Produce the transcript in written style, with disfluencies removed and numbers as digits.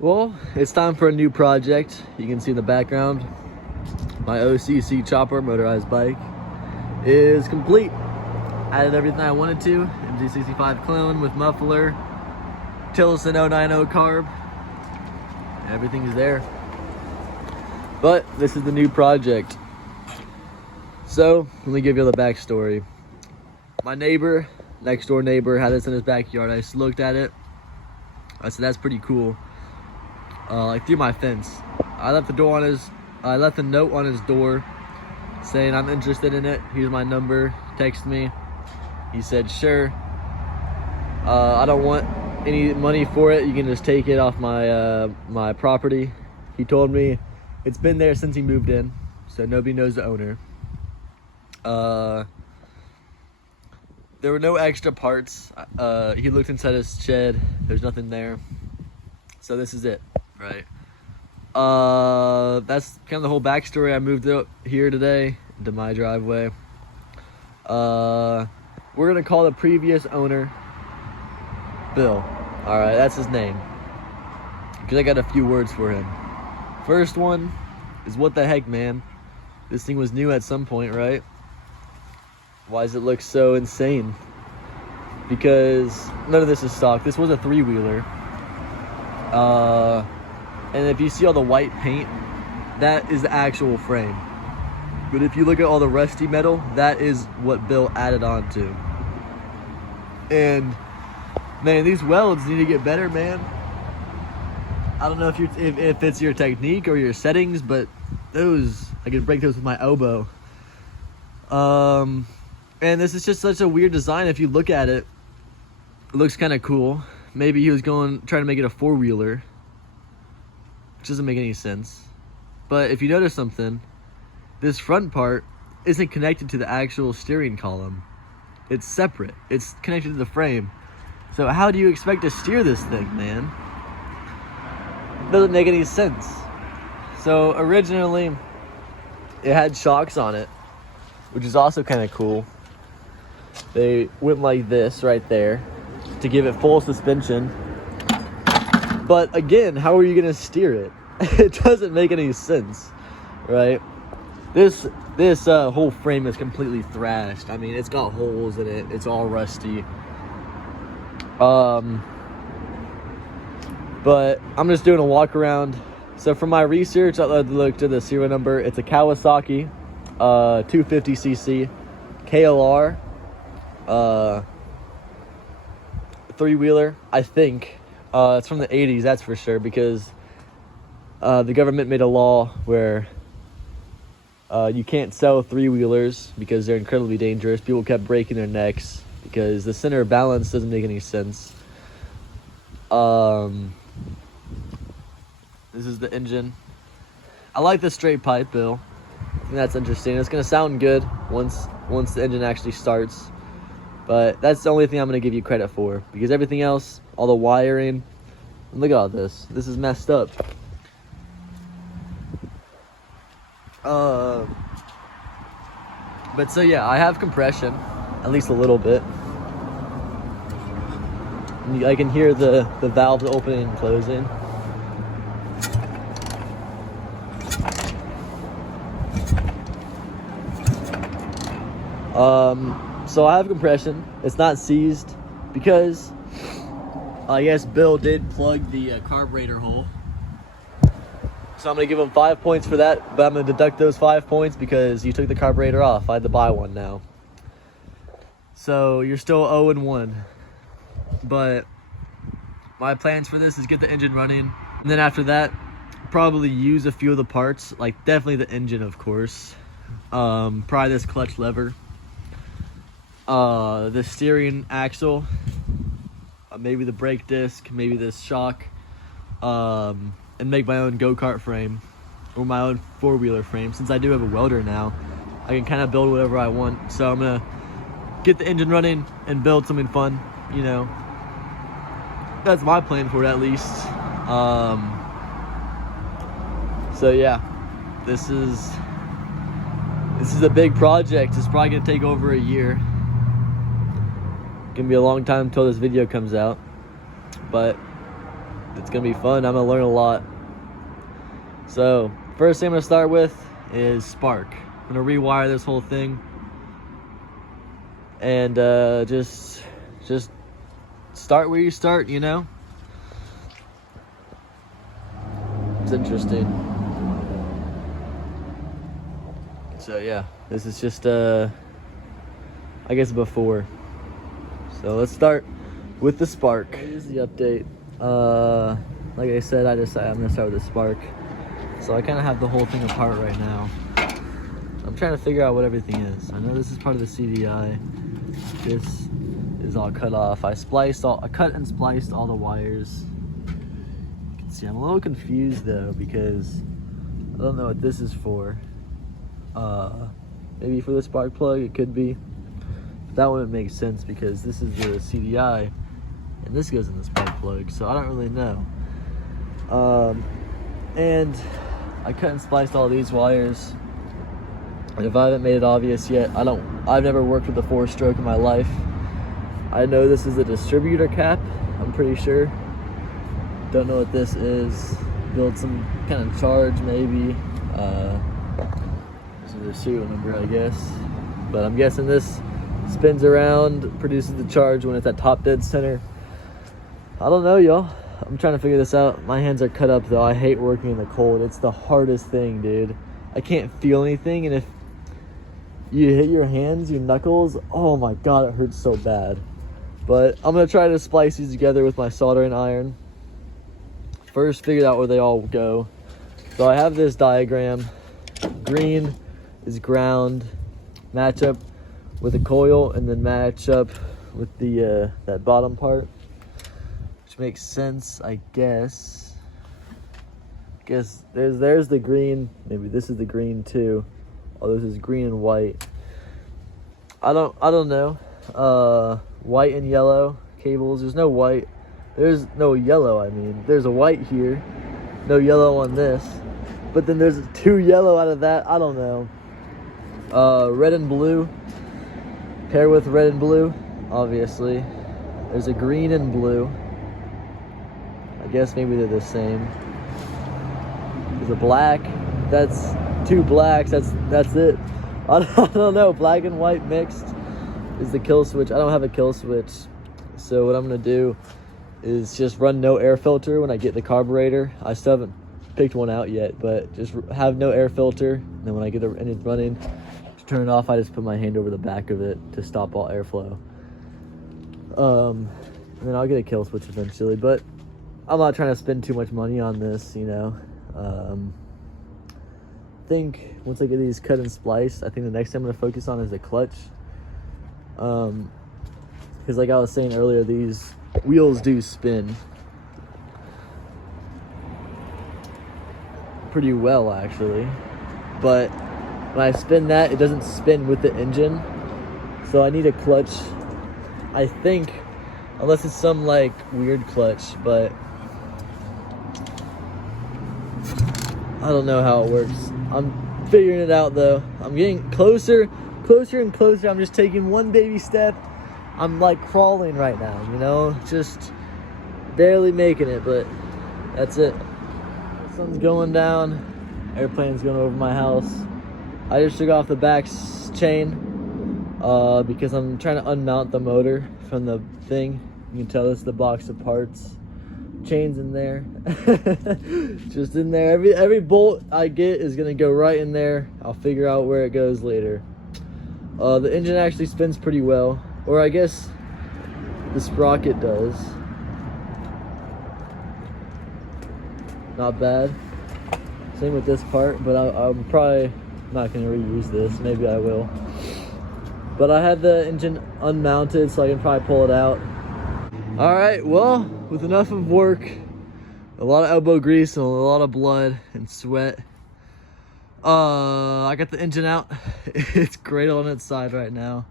Well, it's time for a new project. You can see in the background, my OCC chopper motorized bike is complete. Added everything I wanted to. MG65 clone with muffler, Tilson 090 carb. Everything's there. But this is the new project. So, let me give you the backstory. My neighbor, next door neighbor, had this in his backyard. I just looked at it. I said, that's pretty cool. Like through my fence. I left a note on his door saying I'm interested in it. Here's my number. Text me. He said, sure. I don't want any money for it. You can just take it off my my property. He told me it's been there since he moved in, so nobody knows the owner. There were no extra parts. He looked inside his shed. There's nothing there. So this is it, right? That's kind of the whole backstory. I moved up here today into my driveway. We're gonna call the previous owner Bill. All right, that's his name. Because I got a few words for him. First one is, what the heck, man? This thing was new at some point, right? Why does it look so insane? Because none of this is stock. This was a three-wheeler. And if you see all the white paint, that is the actual frame. But if you look at all the rusty metal, that is what Bill added on to. And man, these welds need to get better, man. I don't know if it's your technique or your settings, but those, I could break those with my elbow. And this is just such a weird design. If you look at it, it looks kind of cool. Maybe he was trying to make it a four-wheeler, which doesn't make any sense. But if you notice something, this front part isn't connected to the actual steering column. It's separate. It's connected to the frame. So how do you expect to steer this thing, man? It doesn't make any sense. So originally, it had shocks on it, which is also kind of cool. They went like this right there to give it full suspension. But again, how are you gonna steer it? It doesn't make any sense, right? This whole frame is completely thrashed. I mean, it's got holes in it. It's all rusty. But I'm just doing a walk around. So from my research, I looked at the serial number. It's a Kawasaki 250cc KLR three-wheeler, I think. It's from the 80s, that's for sure, because the government made a law where you can't sell three-wheelers because they're incredibly dangerous. People kept breaking their necks because the center of balance doesn't make any sense. This is the engine. I like the straight pipe, Bill. I think that's interesting. It's gonna sound good once the engine actually starts. But that's the only thing I'm gonna give you credit for, because everything else, all the wiring, and look at all this. This is messed up. But so yeah, I have compression, at least a little bit. I can hear the valves opening and closing. So I have compression. It's not seized because I guess Bill did plug the carburetor hole. So I'm gonna give him 5 points for that, but I'm gonna deduct those 5 points because you took the carburetor off. I had to buy one now. So you're still 0-1. But my plans for this is get the engine running, and then after that, probably use a few of the parts, like definitely the engine, of course. Probably this clutch lever, the steering axle, maybe the brake disc, maybe this shock, and make my own go-kart frame or my own four-wheeler frame. Since I do have a welder now, I can kind of build whatever I want. So I'm gonna get the engine running and build something fun, you know. That's my plan for it, at least. So yeah, this is a big project. It's probably gonna take over a year. Gonna be a long time until this video comes out, but it's gonna be fun. I'm gonna learn a lot. So first thing I'm gonna start with is spark. I'm gonna rewire this whole thing and just start where you start, you know. It's interesting. So yeah, this is just I guess before. So let's start with the spark. Here's the update. Like I said, I'm gonna start with the spark. So I kind of have the whole thing apart right now. I'm trying to figure out what everything is. I know this is part of the CDI. This is all cut off. I cut and spliced all the wires. You can see I'm a little confused though because I don't know what this is for. Maybe for the spark plug, it could be. That wouldn't make sense because this is the CDI and this goes in the spark plug, so I don't really know. And I cut and spliced all these wires. And if I haven't made it obvious yet, I've never worked with a 4-stroke in my life. I know this is a distributor cap, I'm pretty sure. Don't know what this is. Build some kind of charge maybe. This is the serial number, I guess. But I'm guessing this spins around, produces the charge when it's at top dead center. I don't know, y'all. I'm trying to figure this out. My hands are cut up though. I hate working in the cold. It's the hardest thing, dude. I can't feel anything, and if you hit your hands, your knuckles, oh my god, it hurts so bad. But I'm gonna try to splice these together with my soldering iron. First, figure out where they all go. So I have this diagram. Green is ground, match up with a coil, and then match up with the that bottom part, which makes sense, I guess. There's the green. Maybe this is the green too. Oh, this is green and white. I don't know. White and yellow cables. There's no white. There's no yellow. I mean, there's a white here. No yellow on this. But then there's 2 yellow out of that. I don't know. Red and blue. Pair with red and blue, obviously. There's a green and blue. I guess maybe they're the same. There's a black. That's 2 blacks. That's it. I don't know. Black and white mixed is the kill switch. I don't have a kill switch. So what I'm going to do is just run no air filter when I get the carburetor. I still haven't picked one out yet, but just have no air filter. And then when I get the engine running, to turn it off, I just put my hand over the back of it to stop all airflow. And then I'll get a kill switch eventually, but I'm not trying to spend too much money on this, you know. I think once I get these cut and spliced, I think the next thing I'm going to focus on is the clutch. Because like I was saying earlier, these wheels do spin pretty well actually, but when I spin that, it doesn't spin with the engine, so I need a clutch, I think, unless it's some like weird clutch, but I don't know how it works. I'm figuring it out though. I'm getting closer and closer. I'm just taking one baby step. I'm like crawling right now, you know, just barely making it, but that's it. Sun's going down, airplane's going over my house. I just took off the back chain because I'm trying to unmount the motor from the thing. You can tell this is the box of parts. Chains in there. Just in there. Every bolt I get is gonna go right in there. I'll figure out where it goes later. The engine actually spins pretty well, or I guess the sprocket does. Not bad. Same with this part, but I'm probably not gonna reuse this. Maybe I will. But I had the engine unmounted, so I can probably pull it out. All right, well, with enough of work, a lot of elbow grease and a lot of blood and sweat, I got the engine out. It's great on its side right now.